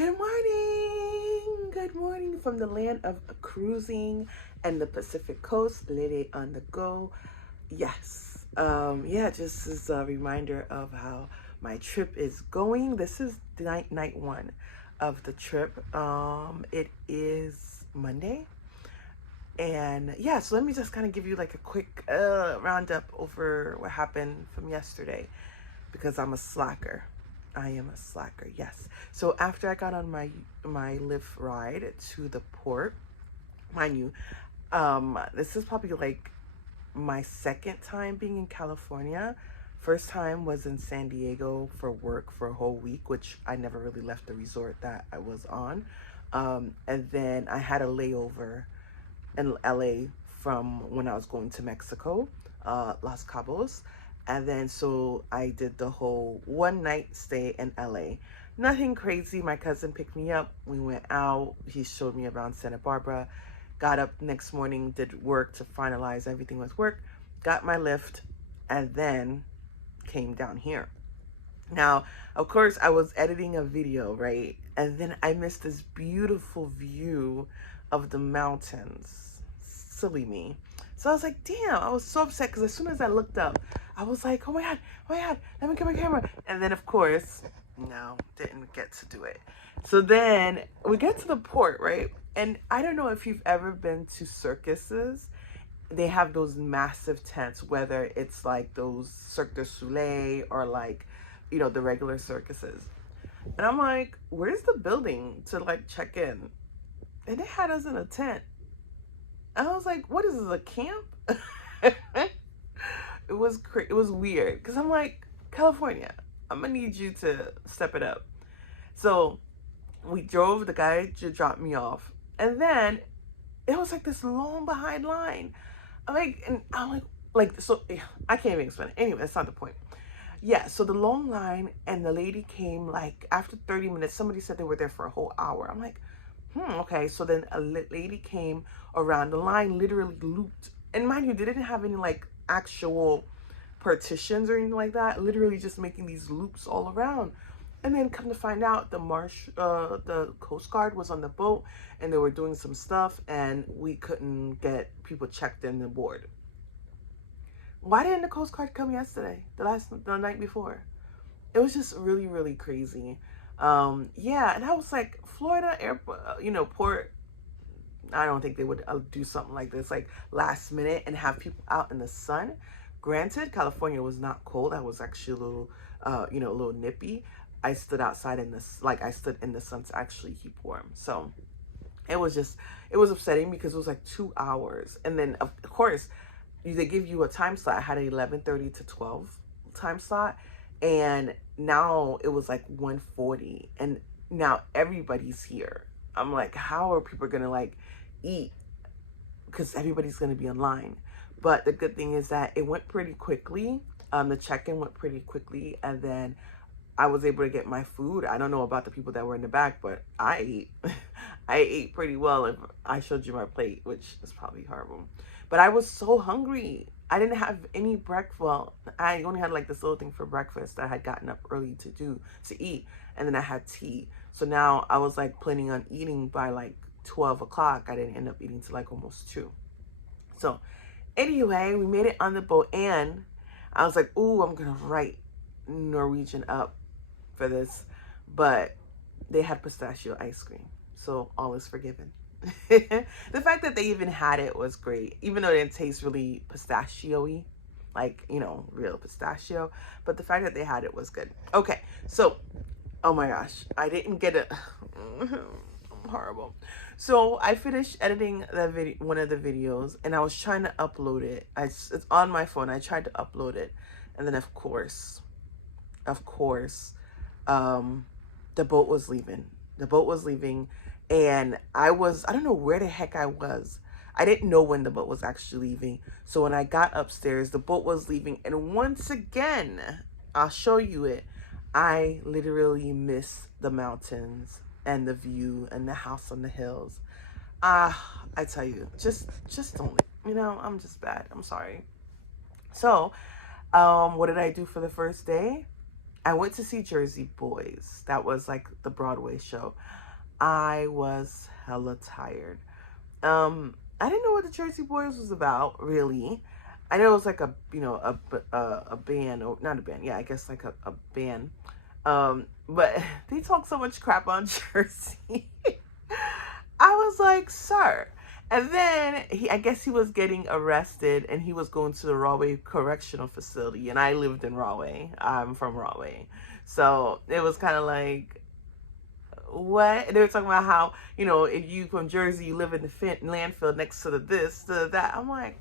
Good morning. Good morning from the land of cruising and the Pacific Coast, leleonthego. Yes. Yeah, just as a reminder of how my trip is going. This is night one of the trip. It is Monday. And yeah, so let me just kind of give you like a quick roundup over what happened from yesterday because I'm a slacker. I am a slacker, yes. So after I got on my Lyft ride to the port, mind you, this is probably like my second time being in California. First time was in San Diego for work for a whole week, which I never really left the resort that I was on. And then I had a layover in LA from when I was going to Mexico, Los Cabos. And then so I did the whole one night stay in LA. Nothing crazy. My cousin picked me up. We went out. He showed me around Santa Barbara. Got up next morning, did work to finalize everything with work. Got my lift and then came down here. Now, of course, I was editing a video, right? And then I missed this beautiful view of the mountains. Silly me. So I was like, damn, I was so upset because as soon as I looked up, I was like, oh my God, let me get my camera. And then, of course, no, didn't get to do it. So then we get to the port, right? And I don't know if you've ever been to circuses. They have those massive tents, whether it's like those Cirque du Soleil or like, you know, the regular circuses. And I'm like, where's the building to like check in? And they had us in a tent. I was like, what is this, a camp? It was weird because I'm like, California, I'm gonna need you to step it up. So we drove, the guy just dropped me off, and then it was like this long behind line. I'm like, so I can't even explain it. Anyway, that's not the point. Yeah, so the long line, and the lady came like after 30 minutes. Somebody said they were there for a whole hour. I'm like, okay. So then a lady came around. The line literally looped. And mind you, they didn't have any like actual partitions or anything like that. Literally just making these loops all around. And then come to find out, the Coast Guard was on the boat and they were doing some stuff and we couldn't get people checked in the board. Why didn't the Coast Guard come yesterday? The night before? It was just really, really crazy. Yeah, and I was like, Florida airport, port. I don't think they would do something like this, like last minute, and have people out in the sun. Granted, California was not cold. I was actually a little, a little nippy. I stood outside I stood in the sun to actually keep warm. So it was upsetting because it was like 2 hours. And then of course, they give you a time slot. I had an 11:30 to 12 time slot. And now it was like 1:40. And now everybody's here. I'm like, how are people going to like eat? Because everybody's going to be in line. But the good thing is that it went pretty quickly. The check-in went pretty quickly. And then I was able to get my food. I don't know about the people that were in the back, but I ate. I ate pretty well. If I showed you my plate, which is probably horrible. But I was so hungry. I didn't have any breakfast. Well, I only had like this little thing for breakfast that I had gotten up early to eat. And then I had tea. So now I was like planning on eating by like 12 o'clock. I didn't end up eating till like almost 2. So anyway, we made it on the boat and I was like, ooh, I'm going to write Norwegian up for this. But they had pistachio ice cream. So all is forgiven. The fact that they even had it was great, even though it didn't taste really pistachio-y, like, real pistachio. But the fact that they had it was good. Okay, so, oh my gosh, I didn't get it. I'm horrible. So I finished editing one of the videos, and I was trying to upload it. It's on my phone. I tried to upload it, and then of course, the boat was leaving. The boat was leaving. And I don't know where the heck I was. I didn't know when the boat was actually leaving. So when I got upstairs, the boat was leaving. And once again, I'll show you it. I literally miss the mountains and the view and the house on the hills. I tell you, just don't, I'm just bad. I'm sorry. So, what did I do for the first day? I went to see Jersey Boys. That was like the Broadway show. I was hella tired. I didn't know what the Jersey Boys was about, really. I know it was like a, you know, a band, or not a band, yeah, I guess like a band. But they talk so much crap on Jersey. I was like, sir. And then I guess he was getting arrested and he was going to the Rahway Correctional Facility. And I lived in Rahway. I'm from Rahway. So it was kind of like, what? And they were talking about how, you know, if you from Jersey, you live in the landfill next to the this, to that. I'm like,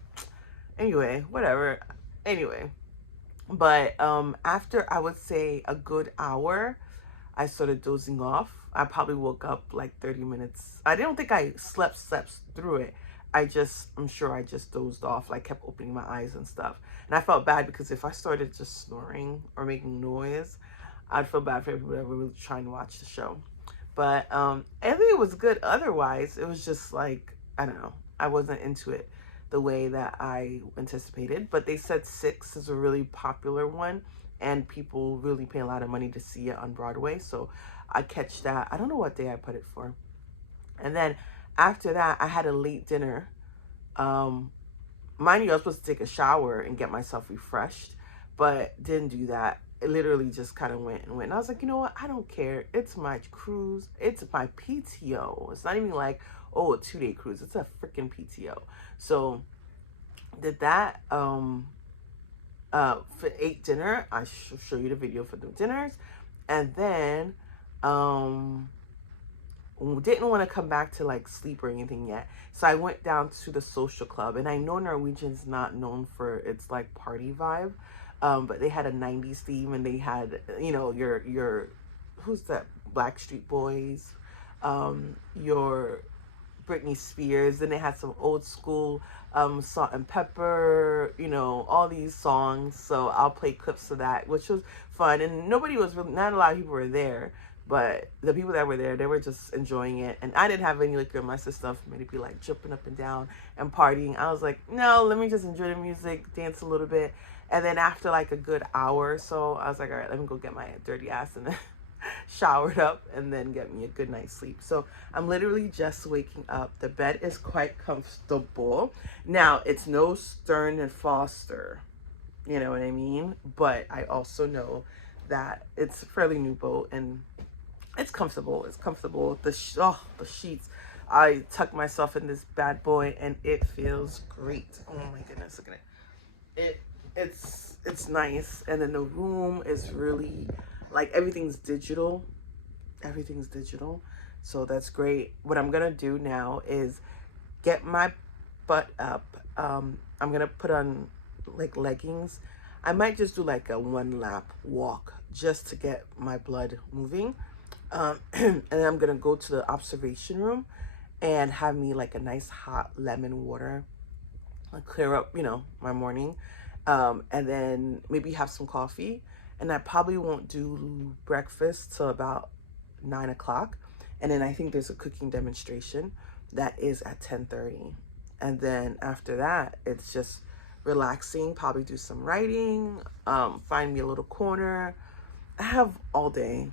anyway, whatever. Anyway, but after I would say a good hour, I started dozing off. I probably woke up like 30 minutes. I don't think I slept through it. I'm sure I just dozed off, like kept opening my eyes and stuff. And I felt bad because if I started just snoring or making noise, I'd feel bad for everybody that were really trying to watch the show. But I think it was good otherwise. It was just like, I don't know, I wasn't into it the way that I anticipated. But they said 6 is a really popular one and people really pay a lot of money to see it on Broadway. So I catch that. I don't know what day I put it for. And then after that, I had a late dinner. Mind you, I was supposed to take a shower and get myself refreshed, but didn't do that. It literally just kind of went and went. And I was like, you know what? I don't care. It's my cruise. It's my PTO. It's not even like, oh, a 2-day cruise. It's a freaking PTO. So did that. Ate dinner. I show you the video for the dinners. And then didn't want to come back to like sleep or anything yet. So I went down to the social club. And I know Norwegian's not known for its like party vibe. But they had a 90s theme and they had, you know, your who's that? Backstreet Boys, your Britney Spears. Then they had some old school Salt and Pepper, you know, all these songs. So I'll play clips of that, which was fun. And nobody was really, not a lot of people were there, but the people that were there, they were just enjoying it. And I didn't have any liquor in my system for me to be like jumping up and down and partying. I was like, no, let me just enjoy the music, dance a little bit. And then after like a good hour or so, I was like, all right, let me go get my dirty ass and showered up and then get me a good night's sleep. So I'm literally just waking up. The bed is quite comfortable. Now, it's no Stern and Foster, you know what I mean? But I also know that it's a fairly new boat and it's comfortable. It's comfortable. The sheets. I tuck myself in this bad boy and it feels great. Oh my goodness, look at it. It's nice. And then the room is really like everything's digital. So that's great. What I'm gonna do now is get my butt up. I'm gonna put on like leggings. I might just do like a 1 lap walk just to get my blood moving. And then I'm gonna go to the observation room and have me like a nice hot lemon water, clear up, you know, my morning. And then maybe have some coffee. And I probably won't do breakfast till about 9 o'clock. And then I think there's a cooking demonstration that is at 10:30. And then after that, it's just relaxing, probably do some writing, find me a little corner. I have all day.